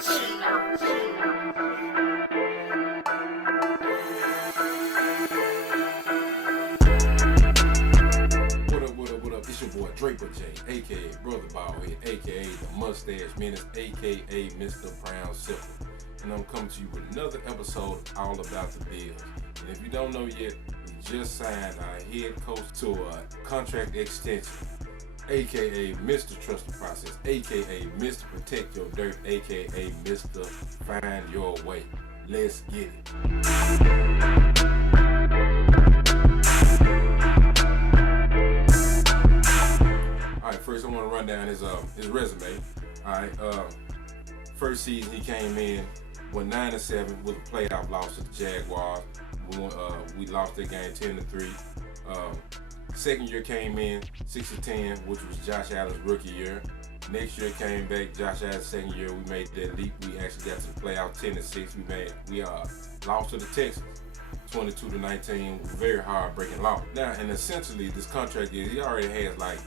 What up? It's your boy Draper J, aka Brother Baldhead, aka the Mustache Menace, aka Mr. Brown Simple. And I'm coming to you with another episode all about the Bills. And if you don't know yet, we just signed our head coach to a contract extension, aka Mr. Trust the Process, aka Mr. Protect Your Dirt, aka Mr. Find Your Way. Let's get it. Alright, first I want to run down his resume. Alright, first season he came in, went 9-7 with a playoff loss to the Jaguars. We lost that game 10-3. Second year came in 6-10, which was Josh Allen's rookie year. Next year came back, Josh Allen's second year. We made that leap. We actually got to the playoff 10-6. We lost to the Texans 22-19. Very hard breaking loss. Now, and essentially this contract is he already has like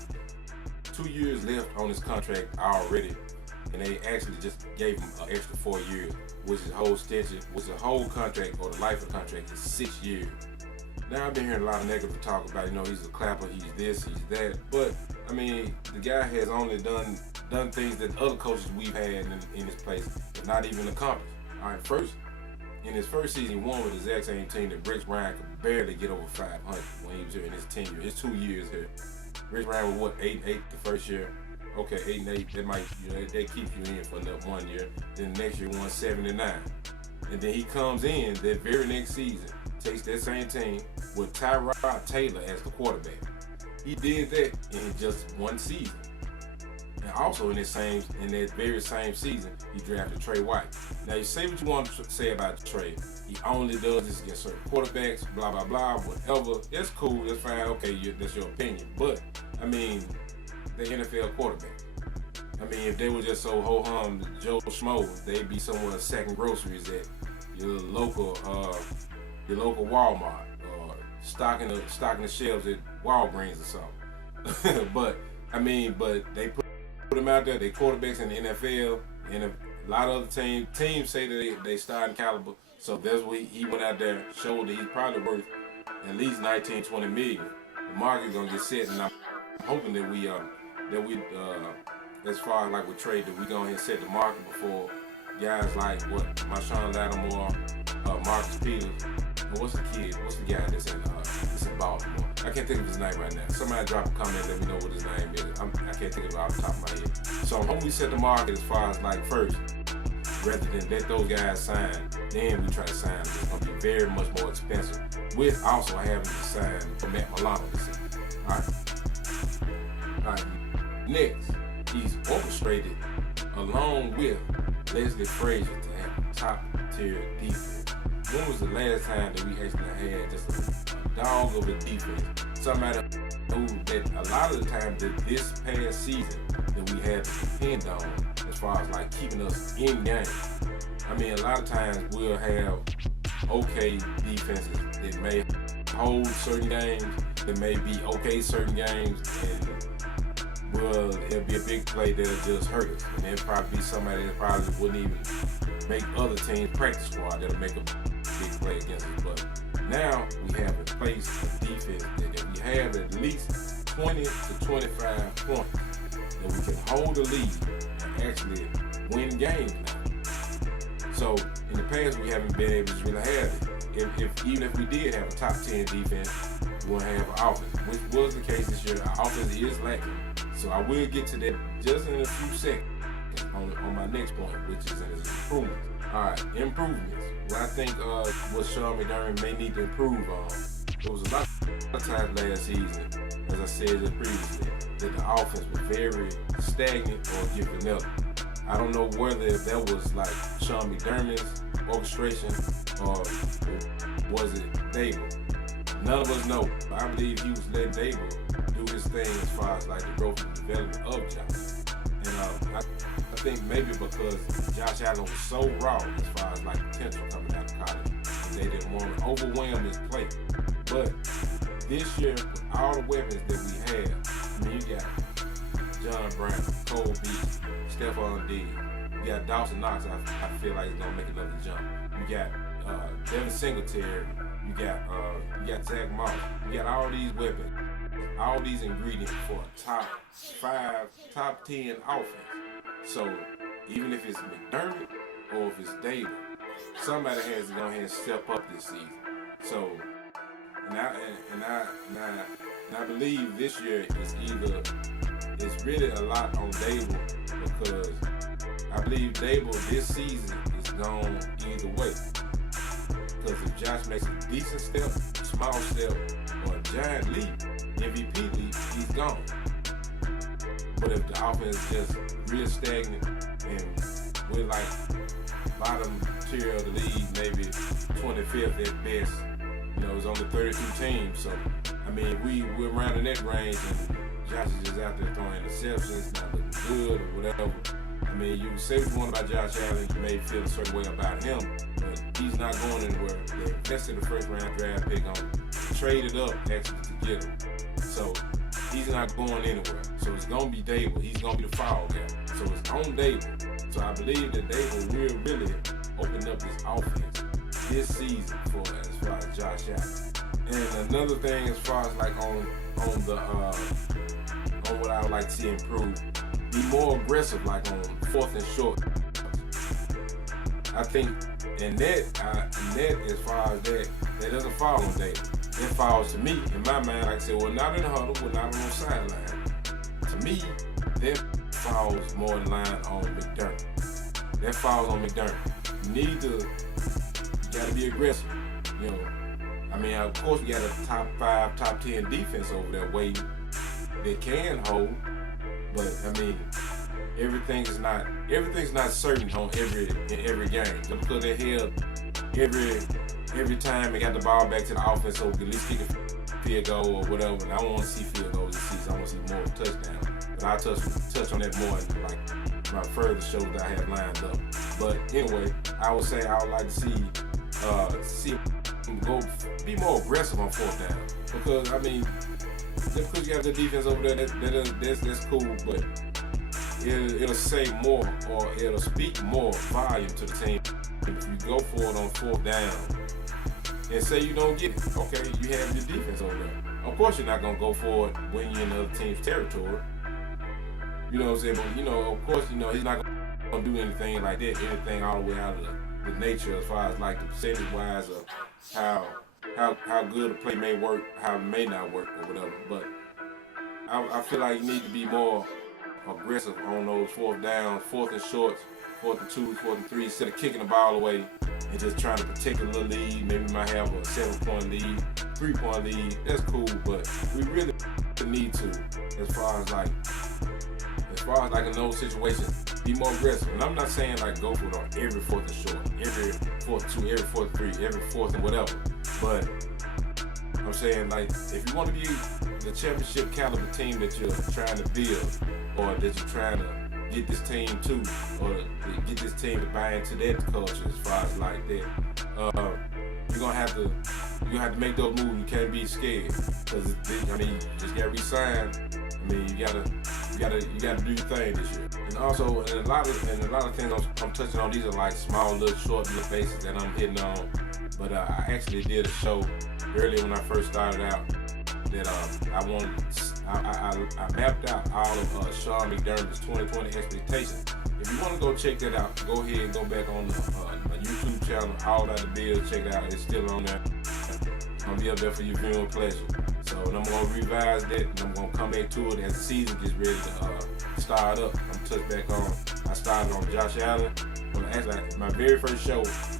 2 years left on his contract already, and they actually just gave him an extra 4 years, which is whole extension, which the whole contract or the life of the contract is 6 years. Now I've been hearing a lot of negative talk about, he's a clapper, he's this, he's that, but I mean the guy has only done things that other coaches we've had in his place have not even accomplished. All right, in his first season, he won with the exact same team that Rex Ryan could barely get over 500 when he was here in his tenure. His 2 years here. Rex Ryan was what, 8-8 the first year? Okay, 8-8. That might, they keep you in for another 1 year. Then the next year, won 7-9. And then he comes in that very next season, takes that same team with Tyrod Taylor as the quarterback. He did that in just 1 season. And also in that very same season, he drafted Trey White. Now you say what you want to say about Trey. He only does this against certain quarterbacks, blah, blah, blah, whatever. That's cool, that's fine, okay, that's your opinion. But, I mean, the NFL quarterback. I mean, if they were just so ho-hum Joe Schmo, they'd be somewhere sacking groceries at your local Walmart or stocking the shelves at Walgreens or something. but they put them out there. They quarterbacks in the NFL, and a lot of other teams say that they starting caliber. So that's what he went out there, showed that he's probably worth at least 19-20 million. The market's gonna get set, and I'm hoping that we as far as like with trade, that we go ahead and set the market before guys like Marshawn Lattimore, Marcus Peters, and what's the guy that's in Baltimore? I can't think of his name right now. Somebody drop a comment, let me know what his name is. I can't think of it off the top of my head. So I'm hoping we set the market as far as like first, rather than let those guys sign, then we try to sign them. It's going to be very much more expensive, with also having to sign for Matt Milano this season. All right. Next, he's orchestrated, along with Leslie Frazier, to have a top-tier defense. When was the last time that we actually had just a dog of a defense? Somebody who that a lot of the time that this past season that we had to depend on as far as like keeping us in game. I mean, a lot of times we'll have okay defenses that may hold certain games, that may be okay certain games, and it'll be a big play that'll just hurt us. And there'll probably be somebody that probably wouldn't even make other teams practice squad that'll make a big play against us. But now we have in place a defense that we have at least 20 to 25 points that we can hold the lead and actually win games now. So in the past we haven't been able to really have it. Even if we did have a top 10 defense, we wouldn't have an offense, which was the case this year. Our offense is lacking. So I will get to that just in a few seconds on my next point, which is in his improvements. All right, improvements. What I think what Sean McDermott may need to improve on. There was a lot of times last season, as I said just previously, that the offense was very stagnant or giving up. I don't know whether that was like Sean McDermott's orchestration or was it Dable. None of us know. I believe he was letting Dable do his thing as far as like the growth and development of Josh. And I think maybe because Josh Allen was so raw as far as like potential coming out of college, and they didn't want to overwhelm his play. But this year, with all the weapons that we have, I mean, you got John Brown, Cole Beasley, Stephon Diggs, You got Dawson Knox. I feel like he's gonna make another jump. You got Devin Singletary. You got Zach Moss. You got all these weapons, all these ingredients for a top 5, top 10 offense. So even if it's McDermott or if it's Dable, somebody has to go ahead and step up this season. So, and I believe this year it's really a lot on Dable, because I believe Dable this season is gone either way. Because if Josh makes a decent step, small step, or a giant leap, MVP leap, he's gone. But if the offense is just real stagnant and we're like bottom tier of the league, maybe 25th at best, it's only 32 teams. So, I mean, we're around in that range, and Josh is just out there throwing interceptions, not looking good or whatever. I mean, you can say what you want about Josh Allen, you may feel a certain way about him, but he's not going anywhere. They invested the first round draft pick on him, traded up actually to get him. So he's not going anywhere. So it's going to be Dable. He's going to be the fall guy. So it's on Dable. So I believe that Dable will really open up this offense this season as far as Josh Allen. And another thing as far as like on what I would like to see improve, be more aggressive, like on 4th and short. I think, and that as far as that doesn't fall on Dable. It falls to me, in my mind, like I said, we're not in the huddle, we're not on the sideline. To me, that falls more in line on McDermott. That falls on McDermott. You got to be aggressive. I mean, of course, we got a top 5, top 10 defense over there waiting that can hold. But I mean, everything's not certain on every game. Just because they held every time they got the ball back to the offense, so we can at least kick a field goal or whatever. And I don't want to see field goals this season. I want to see more touchdowns. But I'll touch on that more in like my further shows that I have lined up. But anyway, I would say I would like to see him go be more aggressive on 4th down, because I mean, just because you got the defense over there, that's cool, but it'll say more, or it'll speak more volume to the team if you go for it on 4th down and say you don't get it. Okay, you have your defense over there. Of course you're not going to go for it when you're in the other team's territory. You know what I'm saying? But, of course, he's not going to do anything like that, anything all the way out of the nature as far as like the percentage-wise of how good a play may work, how it may not work or whatever. But I feel like you need to be more aggressive on those 4th downs, 4th and shorts, 4th and 2, 4th and 3, instead of kicking the ball away and just trying to protect a little lead. Maybe we might have a 7-point lead, 3-point lead. That's cool, but we really need to, as far as like in those situations, be more aggressive. And I'm not saying like go for it on every 4th and short, every 4th and 2, every 4th and 3, every 4th and whatever. But I'm saying, like, if you want to be the championship caliber team that you're trying to build, or that you're trying to get this team to, or get this team to buy into that culture as far as like that, you're gonna have to make those moves. You can't be scared, because I mean, you just gotta resign. I mean, you gotta do your thing this year. And also, and a lot of things I'm touching on, these are like small, little, short little bases that I'm hitting on. But I actually did a show earlier when I first started out that I mapped out all of Sean McDermott's 2020 expectations. If you want to go check that out, go ahead and go back on the YouTube channel, All Out the Bills. Check it out. It's still on there. I'll be up there for your viewing pleasure. So I'm going to revise that, and I'm going to come back to it as the season gets ready to start up. I'm touched back on. I started on Josh Allen. Well, actually, my very first show was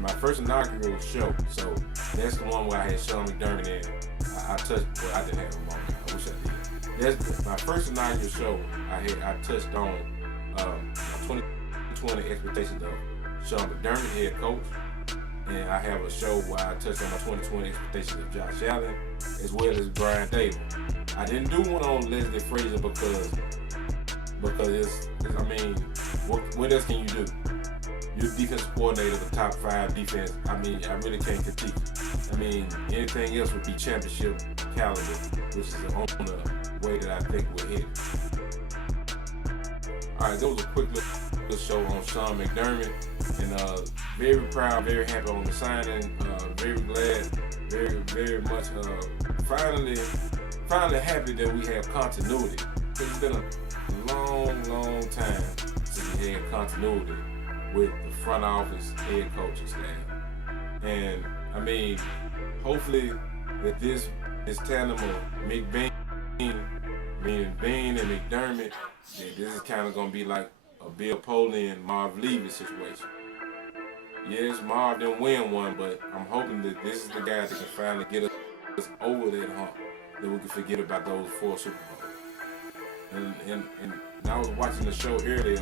my first inaugural show. So that's the one where I had Sean McDermott in. I touched, well, I didn't have him on there. I wish I did. That's my first inaugural show. I touched on 2020 expectations of Sean McDermott, head coach. And I have a show where I touched on my 2020 expectations of Josh Allen, as well as Brian Dable. I didn't do one on Leslie Frazier because it's I mean, what else can you do? You're defensive coordinator, the top 5 defense. I mean, I really can't critique. I mean, anything else would be championship caliber, which is on the way that I think we're headed. All right, that was a quick look show on Sean McDermott, and very proud, very happy on the signing. Very glad, very much. Finally happy that we have continuity. It's been a long time since we had continuity with the front office, head coaching staff, and I mean, hopefully that this tandem of McBean, meaning Bean and McDermott, that this is kind of gonna be like a Bill Polian and Marv Levy situation. Yes, Marv didn't win one, but I'm hoping that this is the guy that can finally get us over that hump, that we can forget about those 4 Super Bowls. And I was watching the show earlier.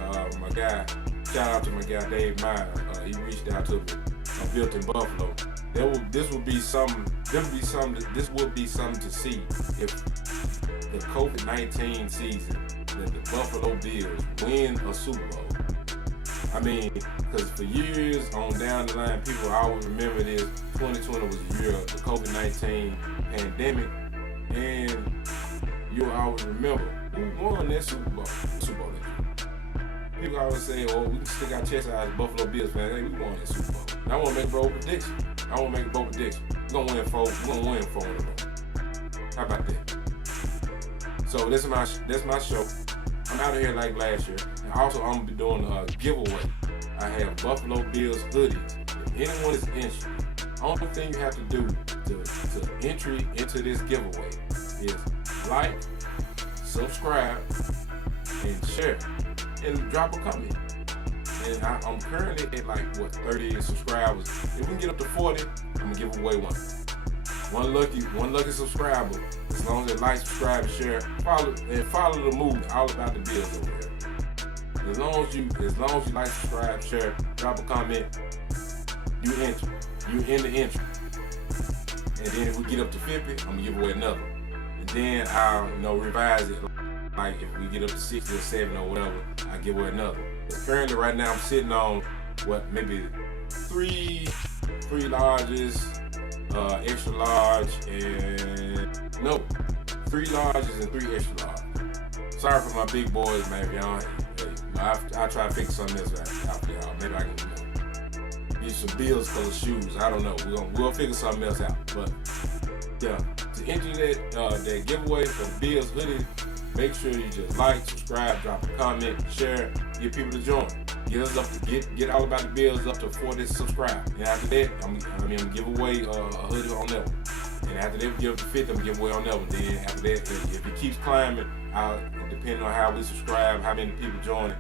Shout out to my guy Dave Meyer. He reached out to me. I built in Buffalo. This would be something to see if the COVID-19 season that the Buffalo Bills win a Super Bowl. I mean, because for years on down the line, people always remember this. 2020 was the year of the COVID-19 pandemic, and you'll always remember who won that Super Bowl. People always say, "Oh, we can stick our chest out as Buffalo Bills fans. Hey, we won that Super Bowl." And I want to make a bold prediction. We're gonna win 4 in a row. How about that? So that's my show. I'm out of here like last year. And also, I'm gonna be doing a giveaway. I have Buffalo Bills hoodies. If anyone is interested, only thing you have to do to entry into this giveaway is like, subscribe, and share, and drop a comment. And I'm currently at like 30 subscribers. If we can get up to 40, I'm gonna give away one. One lucky subscriber. As long as they like, subscribe, and share, follow the movement all about the Bills over here. As long as you like, subscribe, share, drop a comment, you enter. You in the entry. And then if we get up to 50, I'm gonna give away another. And then I'll revise it. Like if we get up to 60 or 70 or whatever, I give away another. But currently right now I'm sitting on maybe three larges, extra large, and 3 larges and 3 extra large. Sorry for my big boys, man. Y'all, I try to fix something else out for y'all. Maybe I can get some Bills color shoes. I don't know. We'll figure something else out. But yeah, to enter that giveaway for the Bills hoodie, make sure you just like, subscribe, drop a comment, share, get people to join. Get us up to get all about the Bills up to 40 subscribe. And after that, I'm gonna give away a hoodie on that one. And after that, we get up to 50, I'm gonna give away on that one. Then after that, if it keeps climbing, depending on how we subscribe, how many people join,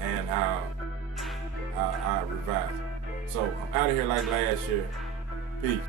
and I'll revise. So I'm out of here like last year. Peace.